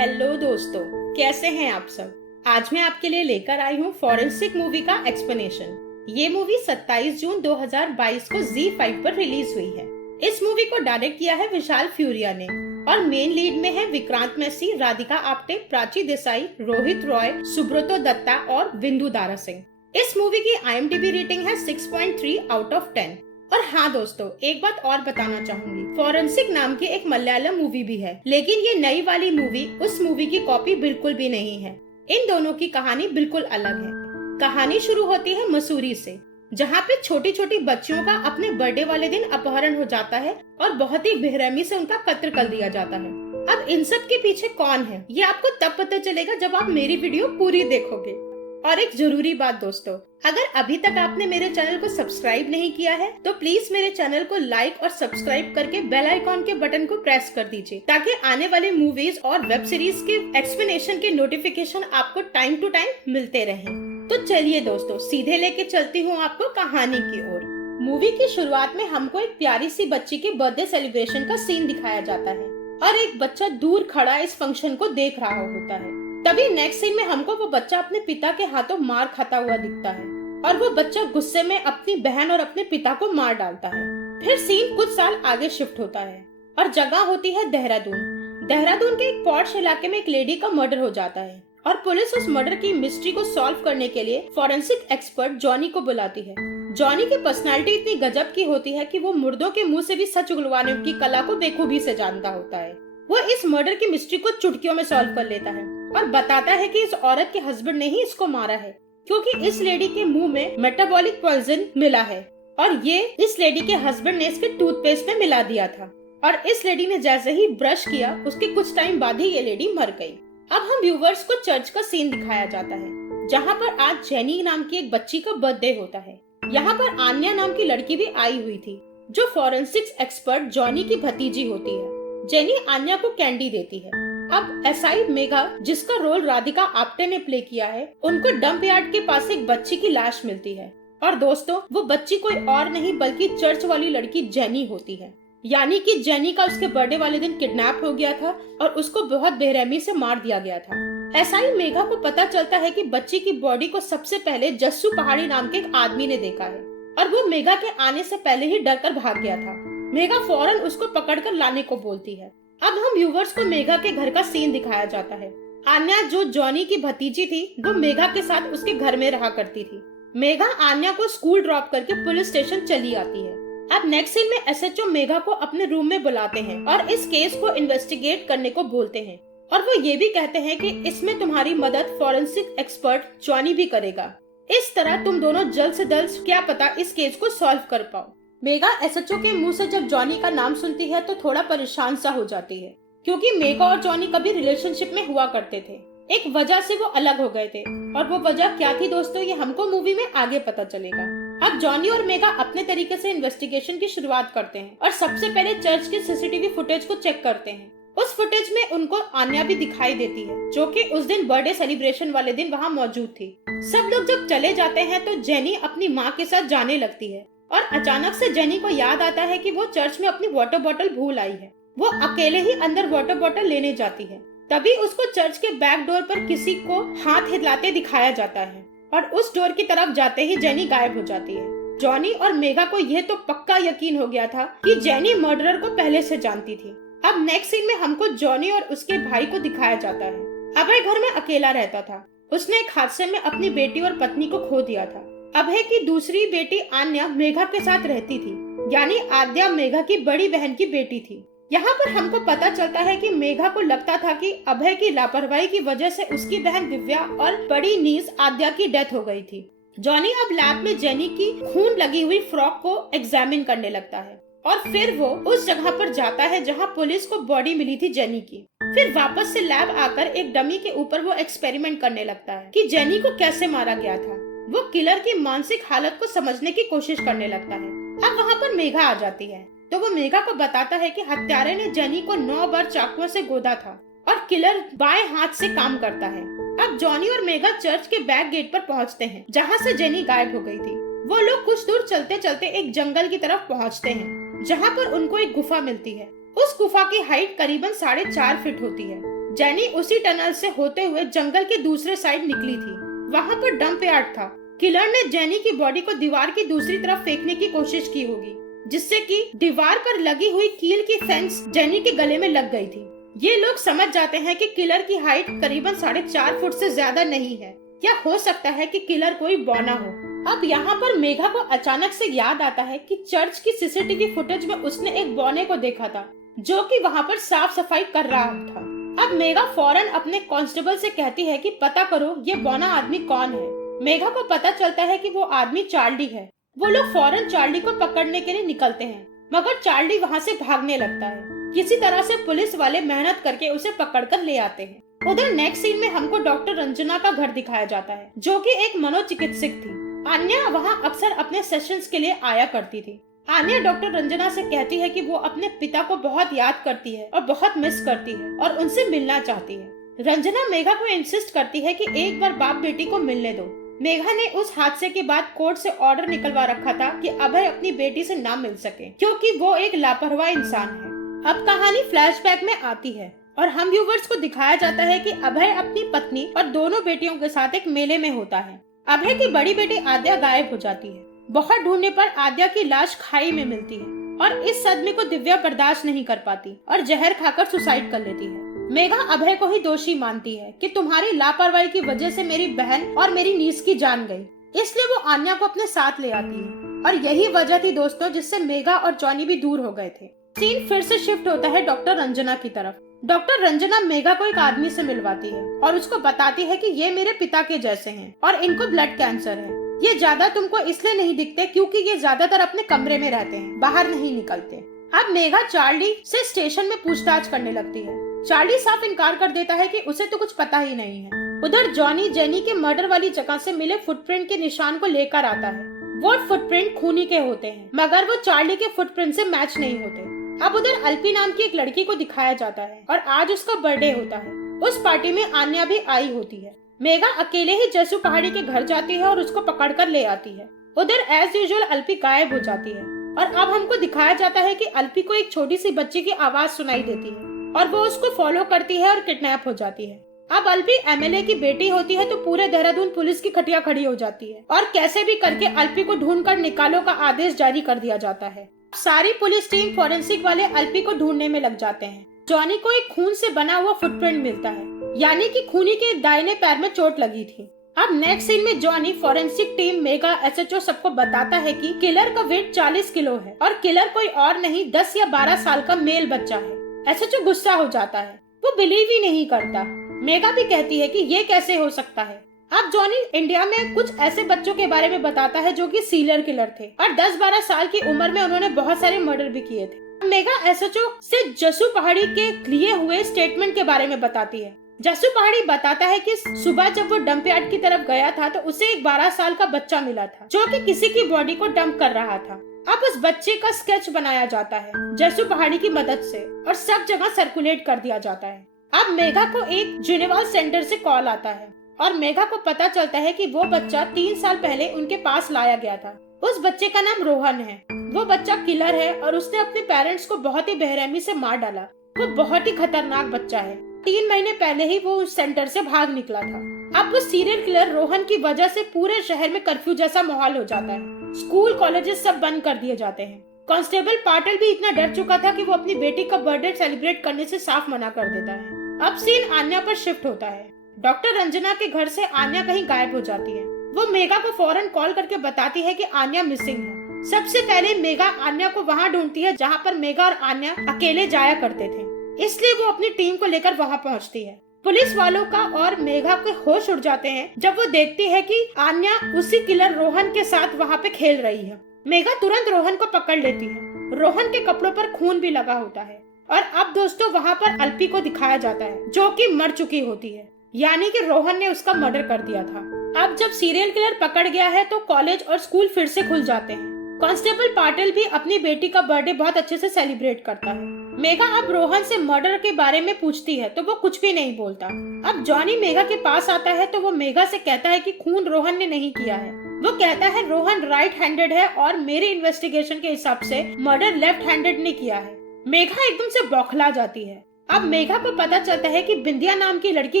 Hello दोस्तों, कैसे हैं आप सब। आज मैं आपके लिए लेकर आई हूँ फॉरेंसिक मूवी का एक्सप्लेनेशन। ये मूवी 27 जून 2022 को Z5 पर रिलीज हुई है। इस मूवी को डायरेक्ट किया है विशाल फ्यूरिया ने और मेन लीड में है विक्रांत मैसी, राधिका आप्टे, प्राची देसाई, रोहित रॉय, सुब्रतो दत्ता और बिंदु दारा सिंह। इस मूवी की IMDb रेटिंग है 6.3 आउट ऑफ 10। और हाँ दोस्तों, एक बात और बताना चाहूंगी, फॉरेंसिक नाम की एक मलयालम मूवी भी है, लेकिन ये नई वाली मूवी उस मूवी की कॉपी बिल्कुल भी नहीं है। इन दोनों की कहानी बिल्कुल अलग है। कहानी शुरू होती है मसूरी से, जहाँ पे छोटी छोटी बच्चियों का अपने बर्थडे वाले दिन अपहरण हो जाता है और बहुत ही बेरहमी से उनका कत्ल कर दिया जाता है। अब इन सब के पीछे कौन है, ये आपको तब पता चलेगा जब आप मेरी वीडियो पूरी देखोगे। और एक जरूरी बात दोस्तों, अगर अभी तक आपने मेरे चैनल को सब्सक्राइब नहीं किया है तो प्लीज मेरे चैनल को लाइक और सब्सक्राइब करके बेल आइकॉन के बटन को प्रेस कर दीजिए, ताकि आने वाले मूवीज और वेब सीरीज के एक्सप्लेनेशन के नोटिफिकेशन आपको टाइम टू टाइम मिलते रहें। तो चलिए दोस्तों, सीधे लेके चलती हूँ आपको कहानी की ओर। मूवी की शुरुआत में हमको एक प्यारी सी बच्ची के बर्थडे सेलिब्रेशन का सीन दिखाया जाता है और एक बच्चा दूर खड़ा इस फंक्शन को देख रहा होता है। तभी नेक्स्ट सीन में हमको वो बच्चा अपने पिता के हाथों मार खाता हुआ दिखता है और वो बच्चा गुस्से में अपनी बहन और अपने पिता को मार डालता है। फिर सीन कुछ साल आगे शिफ्ट होता है और जगह होती है देहरादून। देहरादून के एक पॉश इलाके में एक लेडी का मर्डर हो जाता है और पुलिस उस मर्डर की मिस्ट्री को सॉल्व करने के लिए फॉरेंसिक एक्सपर्ट जॉनी को बुलाती है। जॉनी की पर्सनालिटी इतनी गजब की होती है कि वो मुर्दों के मुंह से भी सच उगलवाने की कला को बेखूबी से जानता होता है। वो इस मर्डर की मिस्ट्री को चुटकियों में सॉल्व कर लेता है और बताता है कि इस औरत के हस्बैंड ने ही इसको मारा है, क्योंकि इस लेडी के मुंह में मेटाबॉलिक पॉइजन मिला है और ये इस लेडी के हस्बैंड ने इसके टूथपेस्ट में मिला दिया था। और इस लेडी ने जैसे ही ब्रश किया उसके कुछ टाइम बाद ही ये लेडी मर गई। अब हम व्यूवर्स को चर्च का सीन दिखाया जाता है, जहाँ पर आज जेनी नाम की एक बच्ची का बर्थडे होता है। यहाँ पर आन्या नाम की लड़की भी आई हुई थी, जो फॉरेंसिक्स एक्सपर्ट जॉनी की भतीजी होती है। जेनी आन्या को कैंडी देती है। अब एसआई मेघा, जिसका रोल राधिका आप्टे ने प्ले किया है, उनको डंप यार्ड के पास एक बच्ची की लाश मिलती है और दोस्तों वो बच्ची कोई और नहीं बल्कि चर्च वाली लड़की जेनी होती है। यानी कि जेनी का उसके बर्थडे वाले दिन किडनैप हो गया था और उसको बहुत बेरहमी से मार दिया गया था। एसआई मेघा को पता चलता है कि बच्ची की बॉडी को सबसे पहले जस्सू पहाड़ी नाम के एक आदमी ने देखा है और वो मेघा के आने से पहले ही डर कर भाग गया था। मेघा फौरन उसको पकड़कर लाने को बोलती है। अब हम व्यूवर्स को मेघा के घर का सीन दिखाया जाता है। आन्या, जो जॉनी की भतीजी थी, वो मेघा के साथ उसके घर में रहा करती थी। मेघा आन्या को स्कूल ड्रॉप करके पुलिस स्टेशन चली आती है। अब नेक्स्ट सीन में एसएचओ मेघा को अपने रूम में बुलाते हैं और इस केस को इन्वेस्टिगेट करने को बोलते हैं और वो ये भी कहते हैं कि इसमें तुम्हारी मदद फॉरेंसिक एक्सपर्ट जॉनी भी करेगा। इस तरह तुम दोनों जल्द से जल्द क्या पता इस केस को सॉल्व कर पाओ। मेघा एसएचओ के मुंह से जब जॉनी का नाम सुनती है तो थोड़ा परेशान सा हो जाती है, क्योंकि मेघा और जॉनी कभी रिलेशनशिप में हुआ करते थे। एक वजह से वो अलग हो गए थे और वो वजह क्या थी दोस्तों, ये हमको मूवी में आगे पता चलेगा। अब जॉनी और मेघा अपने तरीके से इन्वेस्टिगेशन की शुरुआत करते हैं और सबसे पहले चर्च के सीसीटीवी फुटेज को चेक करते हैं। उस फुटेज में उनको आन्या भी दिखाई देती है, जो कि उस दिन बर्थडे सेलिब्रेशन वाले दिन वहाँ मौजूद थी। सब लोग जब चले जाते हैं तो जेनी अपनी माँ के साथ जाने लगती है और अचानक से जेनी को याद आता है कि वो चर्च में अपनी वाटर बॉटल भूल आई है। वो अकेले ही अंदर वाटर बॉटल लेने जाती है। तभी उसको चर्च के बैक डोर पर किसी को हाथ हिलाते दिखाया जाता है और उस डोर की तरफ जाते ही जेनी गायब हो जाती है। जॉनी और मेघा को यह तो पक्का यकीन हो गया था कि जेनी मर्डरर को पहले से जानती थी। अब नेक्स्ट सीन में हमको जॉनी और उसके भाई को दिखाया जाता है। अभय घर में अकेला रहता था। उसने एक हादसे में अपनी बेटी और पत्नी को खो दिया था। अभय की दूसरी बेटी आन्या मेघा के साथ रहती थी, यानी आद्या मेघा की बड़ी बहन की बेटी थी। यहाँ पर हमको पता चलता है कि मेघा को लगता था कि अभय की लापरवाही की वजह से उसकी बहन दिव्या और बड़ी नीस आद्या की डेथ हो गई थी। जॉनी अब लैब में जेनी की खून लगी हुई फ्रॉक को एग्जामिन करने लगता है और फिर वो उस जगह पर जाता है जहाँ पुलिस को बॉडी मिली थी जेनी की। फिर वापस से लैब आकर एक डमी के ऊपर वो एक्सपेरिमेंट करने लगता है कि जेनी को कैसे मारा गया था। वो किलर की मानसिक हालत को समझने की कोशिश करने लगता है। अब वहाँ पर मेघा आ जाती है तो वो मेघा को बताता है कि हत्यारे ने जेनी को 9 बार चाकुओं से गोदा था और किलर बाएं हाथ से काम करता है। अब जॉनी और मेघा चर्च के बैक गेट पर पहुँचते हैं, जहाँ से जेनी गायब हो गई थी। वो लोग कुछ दूर चलते चलते एक जंगल की तरफ पहुँचते हैं, जहाँ पर उनको एक गुफा मिलती है। उस गुफा की हाइट करीबन 4.5 फीट होती है। जेनी उसी टनल से होते हुए जंगल के दूसरे साइड निकली थी। वहाँ पर डंप यार्ड था। किलर ने जेनी की बॉडी को दीवार की दूसरी तरफ फेंकने की कोशिश की होगी, जिससे कि दीवार पर लगी हुई कील की फेंस जेनी के गले में लग गई थी। ये लोग समझ जाते हैं कि किलर की हाइट करीबन 4.5 फुट से ज्यादा नहीं है, या हो सकता है कि किलर कोई बौना हो। अब यहाँ पर मेघा को अचानक से याद आता है कि चर्च की सीसीटीवी फुटेज में उसने एक बौने को देखा था, जो कि वहाँ पर साफ सफाई कर रहा था। अब मेघा फौरन अपने कांस्टेबल से कहती है कि पता करो ये बौना आदमी कौन है। मेघा को पता चलता है कि वो आदमी चार्ली है। वो लोग फौरन चार्ली को पकड़ने के लिए निकलते हैं, मगर चार्ली वहाँ से भागने लगता है। किसी तरह से पुलिस वाले मेहनत करके उसे पकड़कर ले आते हैं। उधर नेक्स्ट सीन में हमको डॉक्टर रंजना का घर दिखाया जाता है, जो कि एक मनोचिकित्सक थी। आन्या वहाँ अक्सर अपने सेशंस के लिए आया करती थी। आन्या डॉक्टर रंजना से कहती है कि वो अपने पिता को बहुत याद करती है और बहुत मिस करती है और उनसे मिलना चाहती है। रंजना मेघा को इंसिस्ट करती है कि एक बार बाप बेटी को मिलने दो। मेघा ने उस हादसे के बाद कोर्ट से ऑर्डर निकलवा रखा था कि अभय अपनी बेटी से ना मिल सके, क्योंकि वो एक लापरवाह इंसान है। अब कहानी फ्लैशबैक में आती है और हम व्यूवर्स को दिखाया जाता है कि अभय अपनी पत्नी और दोनों बेटियों के साथ एक मेले में होता है। अभय की बड़ी बेटी आद्या गायब हो जाती है। बहुत ढूंढने पर आद्या की लाश खाई में मिलती है और इस सदमे को दिव्या बर्दाश्त नहीं कर पाती और जहर खाकर सुसाइड कर लेती है। मेघा अभय को ही दोषी मानती है कि तुम्हारी लापरवाही की वजह से मेरी बहन और मेरी नीस की जान गई, इसलिए वो आन्या को अपने साथ ले आती है। और यही वजह थी दोस्तों जिससे मेघा और जॉनी भी दूर हो गए थे। सीन फिर से शिफ्ट होता है डॉक्टर रंजना की तरफ। डॉक्टर रंजना मेघा को एक आदमी से मिलवाती है और उसको बताती है कि ये मेरे पिता के जैसे हैं और इनको ब्लड कैंसर है। ये ज्यादा तुमको इसलिए नहीं दिखते क्योंकि ये ज्यादातर अपने कमरे में रहते हैं, बाहर नहीं निकलते। अब मेघा चार्ली से स्टेशन में पूछताछ करने लगती है। चार्ली साफ इनकार कर देता है कि उसे तो कुछ पता ही नहीं है। उधर जॉनी जेनी के मर्डर वाली जगह से मिले फुटप्रिंट के निशान को लेकर आता है। वो फुटप्रिंट खूनी के होते हैं, मगर वो चार्ली के फुटप्रिंट से मैच नहीं होते। अब उधर अल्पी नाम की एक लड़की को दिखाया जाता है और आज उसका बर्थडे होता है। उस पार्टी में आन्या भी आई होती है। मेघा अकेले ही जसू पहाड़ी के घर जाती है और उसको पकड़कर ले आती है। उधर एज यूजुअल अल्पी गायब हो जाती है और अब हमको दिखाया जाता है कि अल्पी को एक छोटी सी बच्ची की आवाज सुनाई देती है और वो उसको फॉलो करती है और किडनैप हो जाती है। अब अल्पी एमएलए की बेटी होती है तो पूरे देहरादून पुलिस की खटिया खड़ी हो जाती है और कैसे भी करके अल्पी को ढूंढकर निकालो का आदेश जारी कर दिया जाता है। सारी पुलिस टीम फॉरेंसिक वाले अल्पी को ढूंढने में लग जाते हैं। जॉनी को एक खून से बना हुआ फुटप्रिंट मिलता है, यानी कि खूनी के दाहिने पैर में चोट लगी थी। अब नेक्स्ट सीन में Johnny, forensic team, Megha, SHO सबको बताता है कि किलर का वेट 40 किलो है और किलर कोई और नहीं 10 या 12 साल का मेल बच्चा है। एसएचओ गुस्सा हो जाता है, वो बिलीव ही नहीं करता। मेघा भी कहती है कि ये कैसे हो सकता है। अब जॉनी इंडिया में कुछ ऐसे बच्चों के बारे में बताता है जो कि सीरियल किलर थे और 10-12 साल की उम्र में उन्होंने बहुत सारे मर्डर भी किए थे। मेघा एसएचओ से जसू पहाड़ी के लिए हुए स्टेटमेंट के बारे में बताती है। जसू पहाड़ी बताता है कि सुबह जब वो डंप यार्ड की तरफ गया था तो उसे एक 12 साल का बच्चा मिला था जो कि किसी की बॉडी को डंप कर रहा था। अब उस बच्चे का स्केच बनाया जाता है जसू पहाड़ी की मदद से और सब जगह सर्कुलेट कर दिया जाता है। अब मेघा को एक जुनेवाल सेंटर से कॉल आता है और मेघा को पता चलता है कि वो बच्चा 3 साल पहले उनके पास लाया गया था। उस बच्चे का नाम रोहन है। वो बच्चा किलर है और उसने अपने पेरेंट्स को बहुत ही बेरहमी से मार डाला। वो बहुत ही खतरनाक बच्चा है। 3 महीने पहले ही वो उस सेंटर से भाग निकला था। अब वो सीरियल किलर रोहन की वजह से पूरे शहर में कर्फ्यू जैसा माहौल हो जाता है। स्कूल कॉलेजेस सब बंद कर दिए जाते हैं। कांस्टेबल पाटिल भी इतना डर चुका था कि वो अपनी बेटी का बर्थडे सेलिब्रेट करने से साफ मना कर देता है। अब सीन आन्या पर शिफ्ट होता है। डॉक्टर रंजना के घर से आन्या कहीं गायब हो जाती है। वो मेघा को फौरन कॉल करके बताती है कि आन्या मिसिंग है। सबसे पहले मेघा आन्या को वहाँ ढूंढती है जहाँ पर मेघा और आन्या अकेले जाया करते थे, इसलिए वो अपनी टीम को लेकर वहाँ पहुँचती है। पुलिस वालों का और मेघा के होश उड़ जाते हैं जब वो देखती है कि आन्या उसी किलर रोहन के साथ वहाँ पे खेल रही है। मेघा तुरंत रोहन को पकड़ लेती है। रोहन के कपड़ों पर खून भी लगा होता है और अब दोस्तों वहाँ पर अल्पी को दिखाया जाता है जो कि मर चुकी होती है, यानी कि रोहन ने उसका मर्डर कर दिया था। अब जब सीरियल किलर पकड़ गया है तो कॉलेज और स्कूल फिर से खुल जाते हैं। कांस्टेबल पाटिल भी अपनी बेटी का बर्थडे बहुत अच्छे से सेलिब्रेट करता है। मेघा अब रोहन से मर्डर के बारे में पूछती है तो वो कुछ भी नहीं बोलता। अब जॉनी मेघा के पास आता है तो वो मेघा से कहता है कि खून रोहन ने नहीं किया है। वो कहता है रोहन राइट हैंडेड है और मेरे इन्वेस्टिगेशन के हिसाब से मर्डर लेफ्ट हैंडेड ने किया है। मेघा एकदम से बौखला जाती है। अब मेघा को पता चलता है कि बिंदिया नाम की लड़की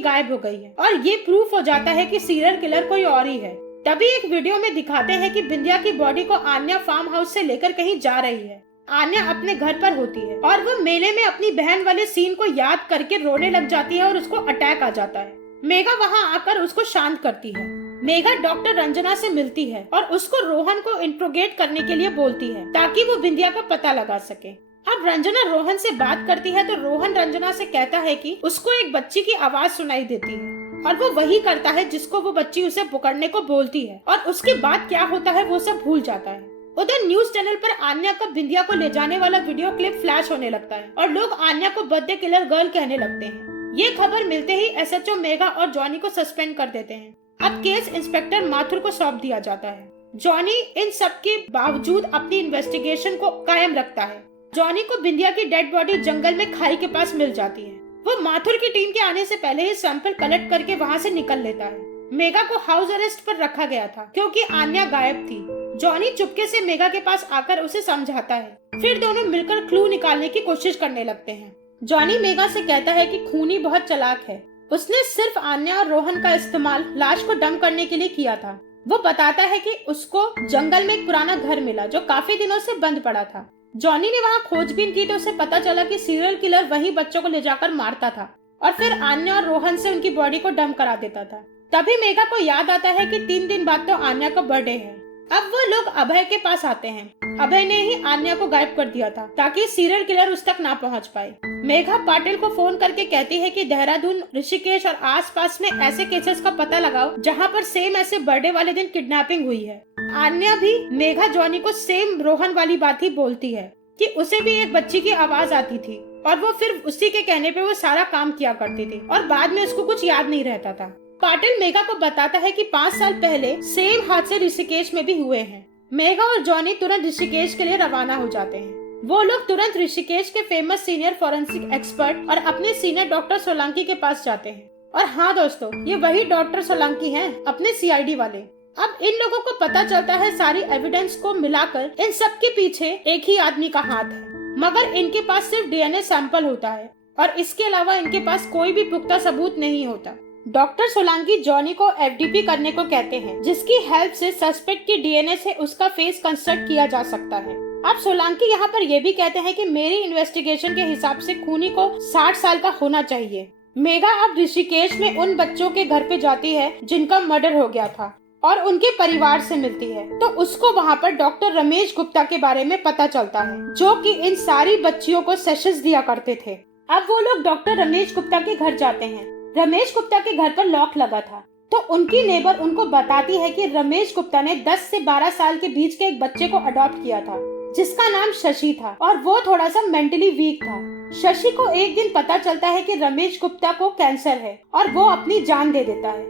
गायब हो गई है और ये प्रूफ हो जाता है कि सीरियल किलर कोई और ही है। तभी एक वीडियो में दिखाते हैं कि बिंदिया की बॉडी को आन्या फार्म हाउस से लेकर कहीं जा रही है। आन्या अपने घर पर होती है और वो मेले में अपनी बहन वाले सीन को याद करके रोने लग जाती है और उसको अटैक आ जाता है। मेघा वहाँ आकर उसको शांत करती है। मेघा डॉक्टर रंजना से मिलती है और उसको रोहन को इंट्रोगेट करने के लिए बोलती है ताकि वो बिंदिया का पता लगा सके। अब रंजना रोहन से बात करती है तो रोहन रंजना से कहता है कि उसको एक बच्ची की आवाज सुनाई देती है और वो वही करता है जिसको वो बच्ची उसे पकड़ने को बोलती है और उसके बाद क्या होता है वो सब भूल जाता है। उधर न्यूज चैनल पर आन्या का बिंदिया को ले जाने वाला वीडियो क्लिप फ्लैश होने लगता है और लोग आन्या को बर्थडे किलर गर्ल कहने लगते हैं। ये खबर मिलते ही एसएचओ मेघा और जॉनी को सस्पेंड कर देते हैं। अब केस इंस्पेक्टर माथुर को सौंप दिया जाता है। जॉनी इन सब के बावजूद अपनी इन्वेस्टिगेशन को कायम रखता है। जॉनी को बिंदिया की डेड बॉडी जंगल में खाई के पास मिल जाती है। वो माथुर की टीम के आने से पहले ही सैंपल कलेक्ट करके वहाँ से निकल लेता है। मेघा को हाउस अरेस्ट पर रखा गया था क्योंकि आन्या गायब थी। जॉनी चुपके से मेघा के पास आकर उसे समझाता है। फिर दोनों मिलकर क्लू निकालने की कोशिश करने लगते हैं। जॉनी मेघा से कहता है कि खूनी बहुत चालाक है, उसने सिर्फ आन्या और रोहन का इस्तेमाल लाश को डंप करने के लिए किया था। वो बताता है कि उसको जंगल में एक पुराना घर मिला जो काफी दिनों से बंद पड़ा था। जॉनी ने वहाँ खोजबीन की तो उसे पता चला कि सीरियल किलर वही बच्चों को ले जाकर मारता था और फिर आन्या और रोहन से उनकी बॉडी को डंप करा देता था। तभी मेघा को याद आता है कि 3 दिन बाद तो आन्या का बर्थडे है। अब वो लोग अभय के पास आते हैं। अभय ने ही आन्या को गायब कर दिया था ताकि सीरियल किलर उस तक ना पहुंच पाए। मेघा पाटिल को फोन करके कहती है कि देहरादून, ऋषिकेश और आसपास में ऐसे केसेस का पता लगाओ जहां पर सेम ऐसे बर्थडे वाले दिन किडनैपिंग हुई है। आन्या भी मेघा जॉनी को सेम रोहन वाली बात ही बोलती है कि उसे भी एक बच्ची की आवाज आती थी और वो फिर उसी के कहने पे वो सारा काम किया करती थी और बाद में उसको कुछ याद नहीं रहता था। पाटिल मेघा को बताता है कि 5 साल पहले सेम हादसे ऋषिकेश में भी हुए हैं। मेघा और जॉनी तुरंत ऋषिकेश के लिए रवाना हो जाते हैं। वो लोग तुरंत ऋषिकेश के फेमस सीनियर फॉरेंसिक एक्सपर्ट और अपने सीनियर डॉक्टर सोलंकी के पास जाते हैं। और हाँ दोस्तों, ये वही डॉक्टर सोलंकी हैं, अपने सीआईडी वाले। अब इन लोगों को पता चलता है सारी एविडेंस को मिलाकर इन सब के पीछे एक ही आदमी का हाथ है, मगर इनके पास सिर्फ डीएनए सैंपल होता है और इसके अलावा इनके पास कोई भी पुख्ता सबूत नहीं होता। डॉक्टर सोलंकी जॉनी को एफडीपी करने को कहते हैं, जिसकी हेल्प से सस्पेक्ट की डीएनए से उसका फेस कंस्ट्रक्ट किया जा सकता है। अब सोलंकी यहाँ पर ये भी कहते हैं कि मेरी इन्वेस्टिगेशन के हिसाब से खूनी को 60 साल का होना चाहिए। मेघा अब ऋषिकेश में उन बच्चों के घर पे जाती है जिनका मर्डर हो गया था और उनके परिवार से मिलती है तो उसको वहाँ पर डॉक्टर रमेश गुप्ता के बारे में पता चलता है, जो कि इन सारी बच्चियों को सेशंस दिया करते थे। अब वो लोग डॉक्टर रमेश गुप्ता के घर जाते हैं। रमेश गुप्ता के घर पर लॉक लगा था तो उनकी नेबर उनको बताती है कि रमेश गुप्ता ने 10 से 12 साल के बीच के एक बच्चे को अडॉप्ट किया था जिसका नाम शशि था और वो थोड़ा सा मेंटली वीक था। शशि को एक दिन पता चलता है कि रमेश गुप्ता को कैंसर है और वो अपनी जान दे देता है।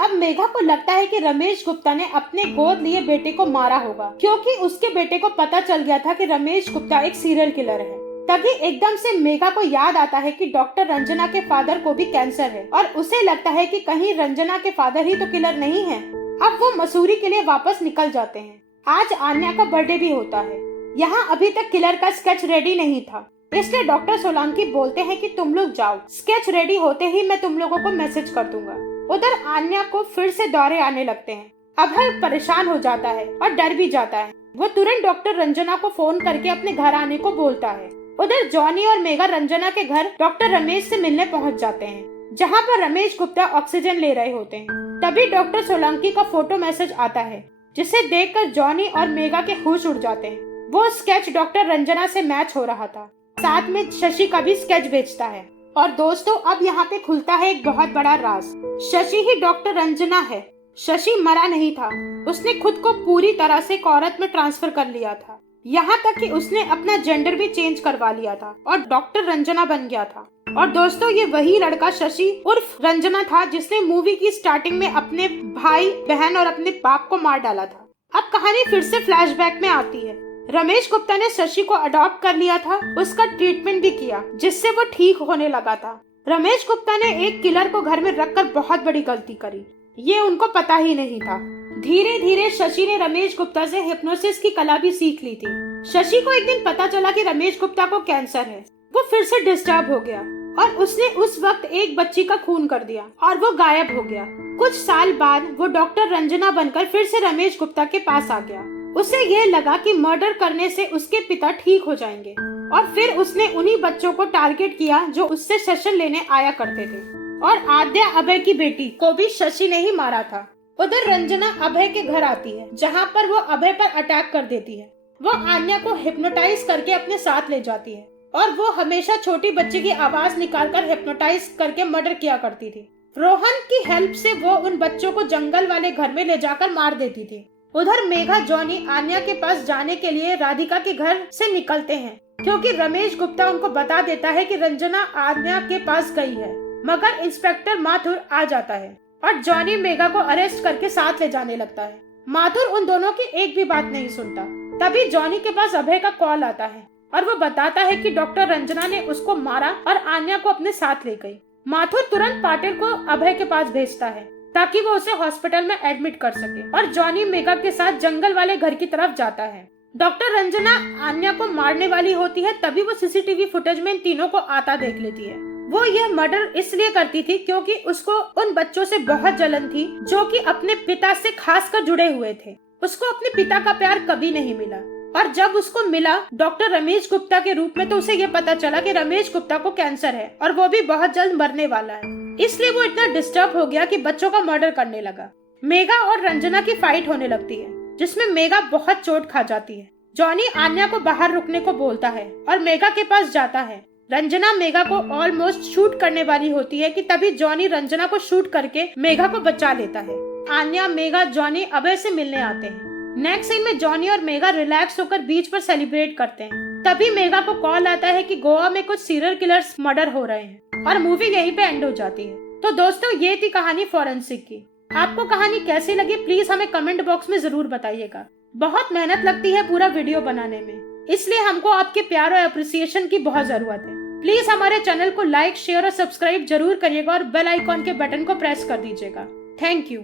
अब मेघा को लगता है कि रमेश गुप्ता ने अपने गोद लिए बेटे को मारा होगा क्योंकि उसके बेटे को पता चल गया था कि रमेश गुप्ता एक सीरियल किलर है। तभी एकदम से मेघा को याद आता है कि डॉक्टर रंजना के फादर को भी कैंसर है और उसे लगता है कि कहीं रंजना के फादर ही तो किलर नहीं है। अब वो मसूरी के लिए वापस निकल जाते हैं। आज आन्या का बर्थडे भी होता है। यहाँ अभी तक किलर का स्केच रेडी नहीं था, इसलिए डॉक्टर सोलंकी बोलते हैं कि तुम लोग जाओ, स्केच रेडी होते ही मैं तुम लोगों को मैसेज कर दूंगा। उधर आन्या को फिर से दौरे आने लगते हैं। अभय परेशान हो जाता है और डर भी जाता है। वो तुरंत डॉक्टर रंजना को फोन करके अपने घर आने को बोलता है। उधर जॉनी और मेघा रंजना के घर डॉक्टर रमेश से मिलने पहुंच जाते हैं, जहां पर रमेश गुप्ता ऑक्सीजन ले रहे होते हैं। तभी डॉक्टर सोलंकी का फोटो मैसेज आता है, जिसे देखकर जॉनी और मेघा के होश उड़ जाते हैं। वो स्केच डॉक्टर रंजना से मैच हो रहा था, साथ में शशि का भी स्केच भेजता है। और दोस्तों, अब यहाँ पे खुलता है एक बहुत बड़ा राज। शशि ही डॉक्टर रंजना है। शशि मरा नहीं था, उसने खुद को पूरी तरह से एक औरत में ट्रांसफर कर लिया था। यहाँ तक कि उसने अपना जेंडर भी चेंज करवा लिया था और डॉक्टर रंजना बन गया था। और दोस्तों, ये वही लड़का शशि उर्फ रंजना था जिसने मूवी की स्टार्टिंग में अपने भाई बहन और अपने बाप को मार डाला था। अब कहानी फिर से फ्लैशबैक में आती है। रमेश गुप्ता ने शशि को अडॉप्ट कर लिया था, उसका ट्रीटमेंट भी किया जिससे वो ठीक होने लगा था। रमेश गुप्ता ने एक किलर को घर में रखकर बहुत बड़ी गलती करी, ये उनको पता ही नहीं था। धीरे धीरे शशि ने रमेश गुप्ता से हिप्नोसिस की कला भी सीख ली थी। शशि को एक दिन पता चला कि रमेश गुप्ता को कैंसर है। वो फिर से डिस्टर्ब हो गया। और उसने उस वक्त एक बच्ची का खून कर दिया और वो गायब हो गया। कुछ साल बाद वो डॉक्टर रंजना बनकर फिर से रमेश गुप्ता के पास आ गया। उसे यह लगा कि मर्डर करने से उसके पिता ठीक हो जाएंगे और फिर उसने उन्हीं बच्चों को टारगेट किया जो उससे सेशन लेने आया करते थे। और आद्या अभय की बेटी को भी शशि ने ही मारा था। उधर रंजना अभय के घर आती है जहाँ पर वो अभय पर अटैक कर देती है। वो आन्या को हिप्नोटाइज करके अपने साथ ले जाती है और वो हमेशा छोटी बच्ची की आवाज निकालकर हिप्नोटाइज करके मर्डर किया करती थी। रोहन की हेल्प से वो उन बच्चों को जंगल वाले घर में ले जाकर मार देती थी। उधर मेघा जॉनी आन्या के पास जाने के लिए राधिका के घर से निकलते हैं क्योंकि रमेश गुप्ता उनको बता देता है कि रंजना आन्या के पास गई है। मगर इंस्पेक्टर माथुर आ जाता है और जॉनी मेघा को अरेस्ट करके साथ ले जाने लगता है। माथुर उन दोनों की एक भी बात नहीं सुनता। तभी जॉनी के पास अभय का कॉल आता है और वो बताता है कि डॉक्टर रंजना ने उसको मारा और आन्या को अपने साथ ले गई। माथुर तुरंत पाटिल को अभय के पास भेजता है ताकि वो उसे हॉस्पिटल में एडमिट कर सके और जॉनी मेघा के साथ जंगल वाले घर की तरफ जाता है। डॉक्टर रंजना आन्या को मारने वाली होती है तभी वो सीसीटीवी फुटेज में इन तीनों को आता देख लेती है। वो यह मर्डर इसलिए करती थी क्योंकि उसको उन बच्चों से बहुत जलन थी जो कि अपने पिता से खासकर जुड़े हुए थे। उसको अपने पिता का प्यार कभी नहीं मिला और जब उसको मिला डॉक्टर रमेश गुप्ता के रूप में तो उसे ये पता चला कि रमेश गुप्ता को कैंसर है और वो भी बहुत जल्द मरने वाला है। इसलिए वो इतना डिस्टर्ब हो गया कि बच्चों का मर्डर करने लगा। मेघा और रंजना की फाइट होने लगती है जिसमें मेघा बहुत चोट खा जाती है। जॉनी आन्या को बाहर रुकने को बोलता है और मेघा के पास जाता है। रंजना मेघा को ऑलमोस्ट शूट करने वाली होती है कि तभी जॉनी रंजना को शूट करके मेघा को बचा लेता है। आन्या, मेघा, जॉनी अभय से मिलने आते हैं। नेक्स्ट सीन में जॉनी और मेघा रिलैक्स होकर बीच पर सेलिब्रेट करते हैं। तभी मेघा को कॉल आता है कि गोवा में कुछ सीरियल किलर्स मर्डर हो रहे हैं और मूवी यहीं पे एंड हो जाती है। तो दोस्तों ये थी कहानी फॉरेंसिक की। आपको कहानी कैसी लगी प्लीज हमें कमेंट बॉक्स में जरूर बताइएगा। बहुत मेहनत लगती है पूरा वीडियो बनाने में, इसलिए हमको आपके प्यार और अप्रिसिएशन की बहुत जरूरत है। प्लीज हमारे चैनल को लाइक, शेयर और सब्सक्राइब जरूर करिएगा और बेल आइकॉन के बटन को प्रेस कर दीजिएगा। Thank you.